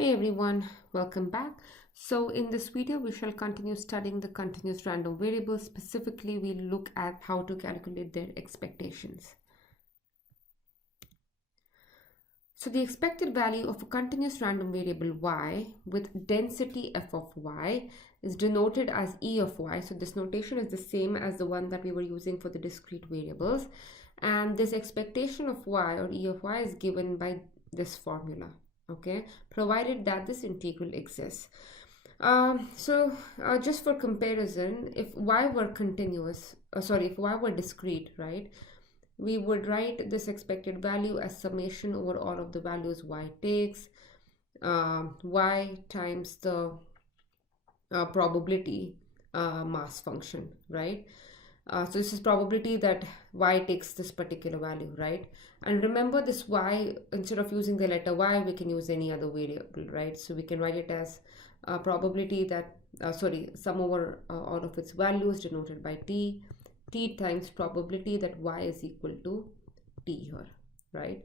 Hey everyone, welcome back. So in this video, we shall continue studying the continuous random variables. Specifically, we'll look at how to calculate their expectations. So the expected value of a continuous random variable y with density f of y is denoted as e of y. So this notation is the same as the one that we were using for the discrete variables. And this expectation of y or e of y is given by this formula. Okay, provided that this integral exists. Just for comparison, if y were continuous, if y were discrete, right, we would write this expected value as summation over all of the values y takes, y times the probability mass function, right? So this is probability that y takes this particular value, right? And remember this y, instead of using the letter y, we can use any other variable, right? So we can write it as probability that, sum over all of its values denoted by t times probability that y is equal to t here, right?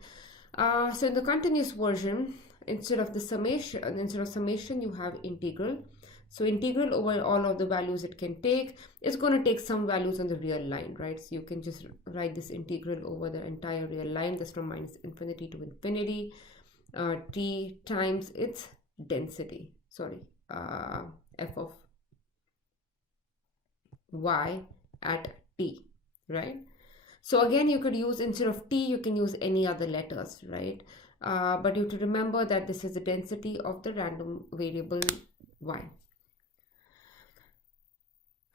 So in the continuous version, instead of summation, you have integral. So integral over all of the values it can take is going to take some values on the real line, right? So you can just write this integral over the entire real line. That's from minus infinity to infinity, t times its density, f of y at t, right? So again, you could use, instead of t, you can use any other letters, right? But you have to remember that this is the density of the random variable y.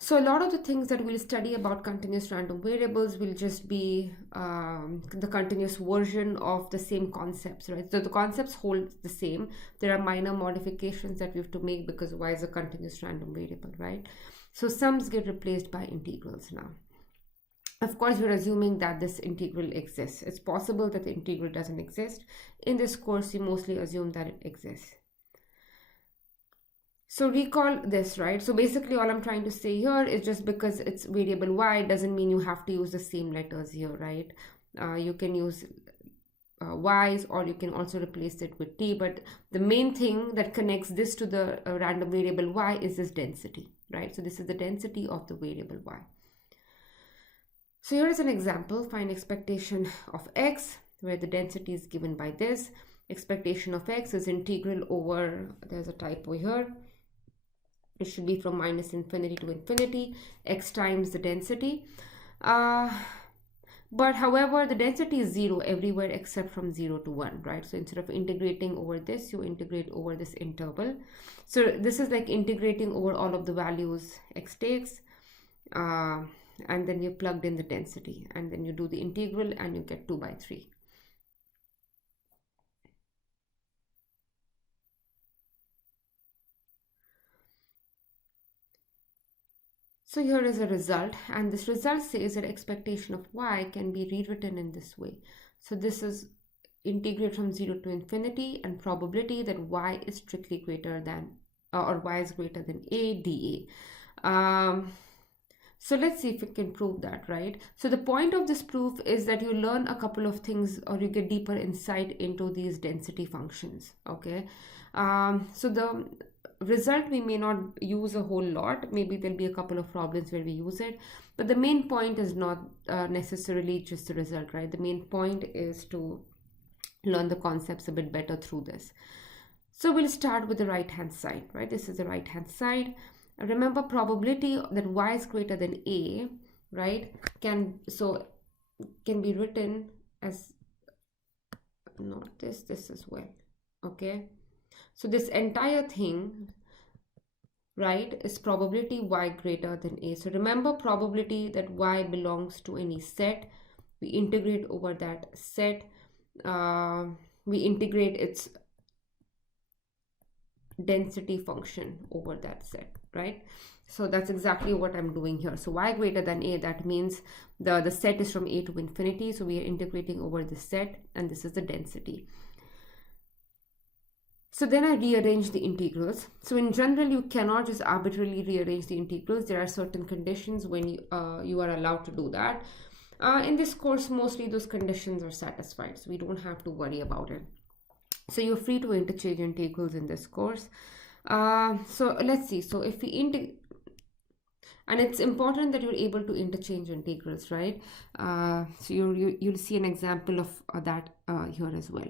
So a lot of the things that we'll study about continuous random variables will just be the continuous version of the same concepts, right? So the concepts hold the same. There are minor modifications that we have to make because y is a continuous random variable, right? So sums get replaced by integrals now. Of course, we're assuming that this integral exists. It's possible that the integral doesn't exist. In this course, you mostly assume that it exists. So recall this, right? So basically all I'm trying to say here is just because it's variable y doesn't mean you have to use the same letters here, right? You can use y's, or you can also replace it with t, but the main thing that connects this to the random variable y is this density, right? So this is the density of the variable y. So here is an example. Find expectation of x, where the density is given by this. Expectation of x is integral over, there's a typo here, it should be from minus infinity to infinity, x times the density. But however, the density is 0 everywhere except from 0 to 1, right? So instead of integrating over this, you integrate over this interval. So this is like integrating over all of the values x takes, and then you plugged in the density, and then you do the integral and you get 2 by 3. So here is a result, and this result says that expectation of y can be rewritten in this way. So this is integrate from 0 to infinity and probability that y is strictly greater than, or y is greater than a dA. So let's see if we can prove that, right? So the point of this proof is that you learn a couple of things, or you get deeper insight into these density functions, okay? So the result we may not use a whole lot. Maybe there'll be a couple of problems where we use it, but the main point is not necessarily just the result, right? The main point is to learn the concepts a bit better through this. So we'll start with the right hand side, right? This is the right hand side. Remember, probability that y is greater than a, right, can be written as not this as well, okay? So this entire thing, right, is probability y greater than a. So remember, probability that y belongs to any set, we integrate over that set, we integrate its density function over that set, right? So that's exactly what I'm doing here. So y greater than a, that means the set is from a to infinity, so we are integrating over the set, and this is the density. So then I rearrange the integrals. So in general, you cannot just arbitrarily rearrange the integrals. There are certain conditions when you are allowed to do that. In this course, mostly those conditions are satisfied, so we don't have to worry about it. So you're free to interchange integrals in this course. So let's see. So if we and it's important that you're able to interchange integrals, right? So you'll see an example of that here as well.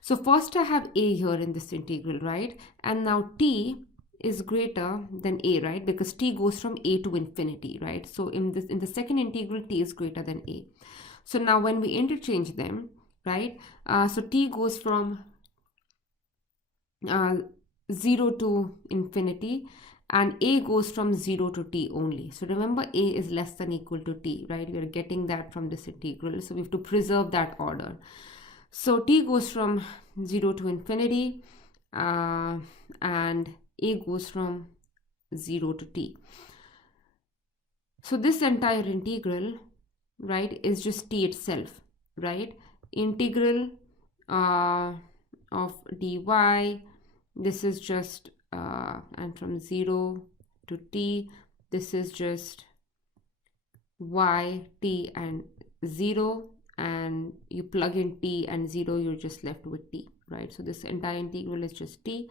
So first I have a here in this integral, right? And now t is greater than a, right? Because t goes from a to infinity, right? So in the second integral, t is greater than a. So now when we interchange them, right? So t goes from 0 to infinity, and a goes from 0 to t only. So remember, a is less than equal to t, right? We are getting that from this integral, so we have to preserve that order. So t goes from 0 to infinity, and a goes from 0 to t. So this entire integral, right, is just t itself, right? Integral of dy, this is just and from 0 to t, this is just y, t and 0, and you plug in t and 0, you're just left with t, right? So this entire integral is just t.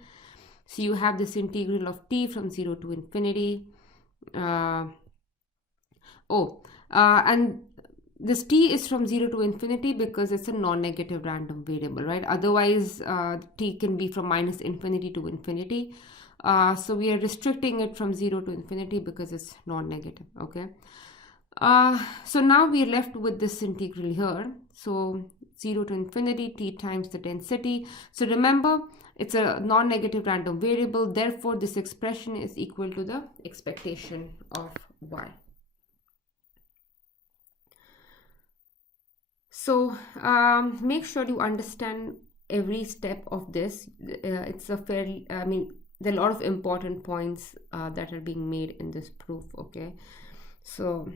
So you have this integral of t from 0 to infinity. And this t is from 0 to infinity because it's a non-negative random variable, right? Otherwise, t can be from minus infinity to infinity. So we are restricting it from 0 to infinity because it's non-negative, okay? So now we are left with this integral here. So 0 to infinity, t times the density. So remember, it's a non-negative random variable. Therefore, this expression is equal to the expectation of y. So make sure you understand every step of this. It's a fairly, I mean, there are a lot of important points that are being made in this proof, okay? So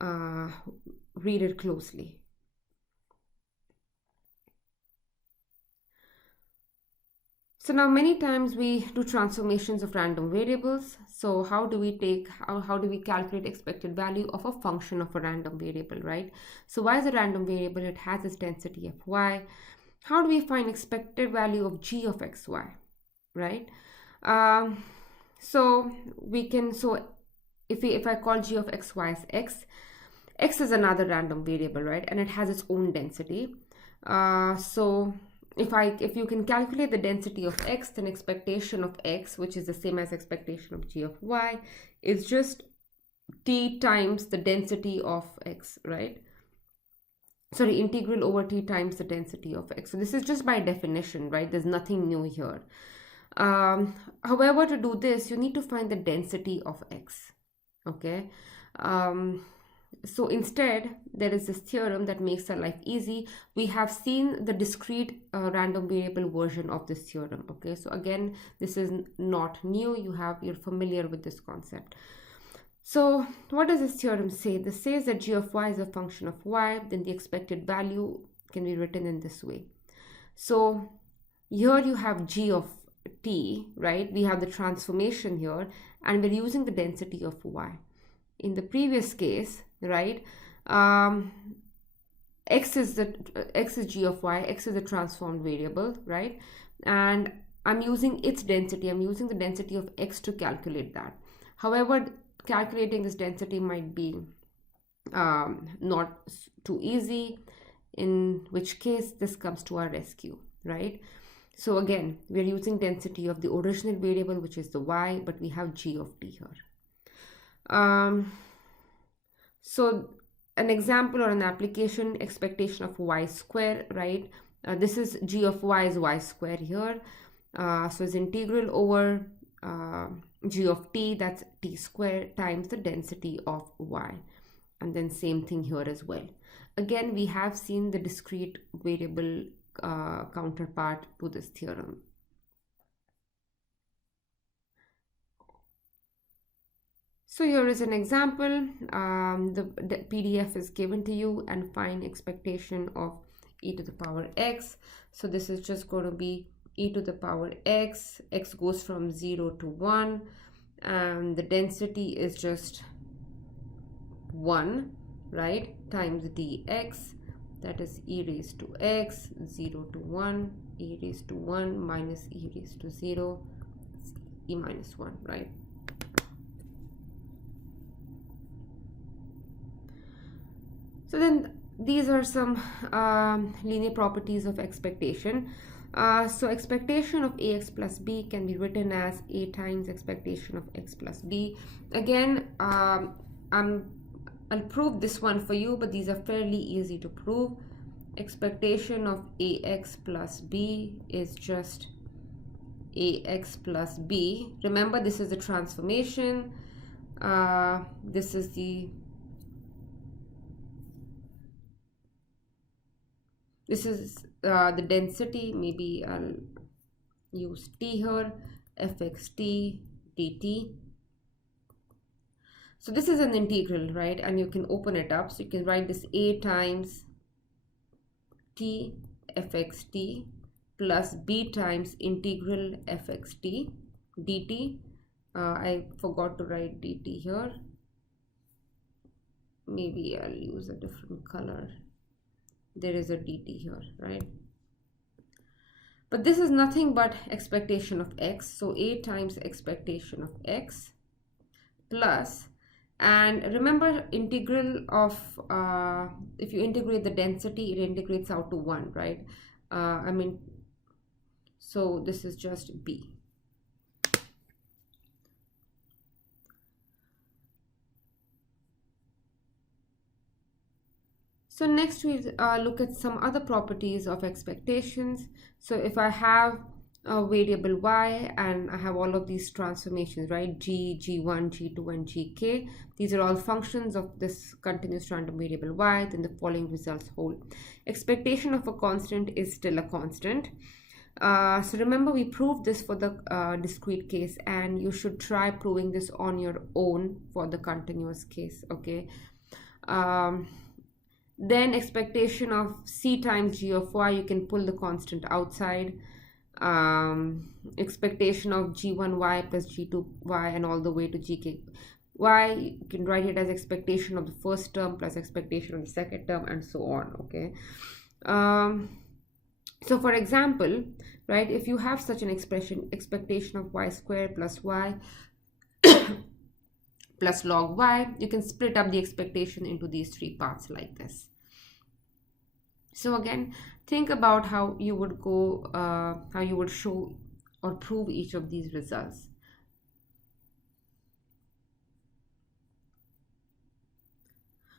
read it closely. So now many times we do transformations of random variables. So how do we calculate expected value of a function of a random variable, right? So y is a random variable, it has its density of y. How do we find expected value of g of xy, right? So we can, if I call g of xy as x is another random variable, right? And it has its own density. So if you can calculate the density of x, then expectation of x, which is the same as expectation of g of y, is just t times the density of x, right? Sorry, integral over t times the density of x. So this is just by definition, right? There's nothing new here. However, to do this, you need to find the density of x, okay? So instead, there is this theorem that makes our life easy. We have seen the discrete random variable version of this theorem, okay? So again, this is not new. You're familiar with this concept. So what does this theorem say? This says that g of y is a function of y, then the expected value can be written in this way. So here you have g of t, right? We have the transformation here, and we're using the density of y. In the previous case, right, x is g of y, x is a transformed variable, right? And I'm using its density, I'm using the density of x to calculate that. However, calculating this density might be not too easy, in which case this comes to our rescue, right? So again, we're using density of the original variable, which is the y, but we have g of t here. So an example or an application, expectation of y square, right? This is g of y is y square here. So it's integral over g of t, that's t square times the density of y. And then same thing here as well. Again, we have seen the discrete variable counterpart to this theorem. So here is an example. The PDF is given to you, and find expectation of e to the power x. So this is just going to be e to the power x. X goes from 0 to 1, and the density is just 1, right, times dx. That is e raised to x, 0 to 1. e raised to 1 minus e raised to 0, e minus 1, right? So then these are some linear properties of expectation. So expectation of ax plus b can be written as a times expectation of x plus b. Again, I'll prove this one for you, but these are fairly easy to prove. Expectation of ax plus b is just ax plus b. Remember, this is the transformation. This is the density. Maybe I'll use t here, fxt dt. So this is an integral, right? And you can open it up. So you can write this a times t fxt plus b times integral fxt dt. I forgot to write dt here. Maybe I'll use a different color. There is a dt here, right? But this is nothing but expectation of x. So a times expectation of x plus, and remember, integral of if you integrate the density, it integrates out to 1, right? So this is just b. So next we look at some other properties of expectations. So if I have a variable y and I have all of these transformations, right? G, g1, g2, and gk. These are all functions of this continuous random variable y. Then the following results hold. Expectation of a constant is still a constant. So remember, we proved this for the discrete case, and you should try proving this on your own for the continuous case, okay? Then expectation of c times g of y, you can pull the constant outside. Expectation of g1y plus g2y and all the way to gk y, you can write it as expectation of the first term plus expectation of the second term, and so on, okay? So for example, right, if you have such an expression, expectation of y squared plus y plus log y, you can split up the expectation into these three parts like this. So again, think about how you would go, how you would show or prove each of these results.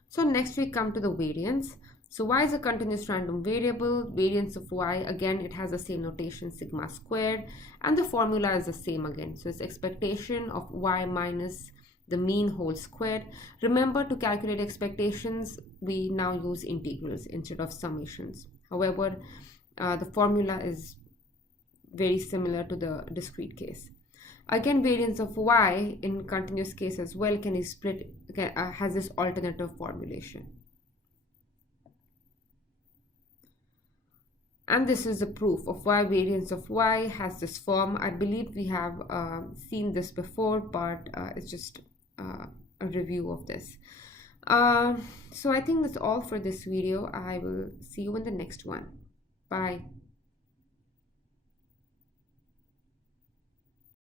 So next we come to the variance. So y is a continuous random variable. Variance of y, again, it has the same notation, sigma squared, and the formula is the same again. So it's expectation of y minus the mean whole squared. Remember, to calculate expectations, we now use integrals instead of summations. However, the formula is very similar to the discrete case. Again, variance of y in continuous case as well can be split, has this alternative formulation. And this is the proof of why variance of y has this form. I believe we have seen this before, but it's just a review of this. So I think that's all for this video. I will see you in the next one. Bye.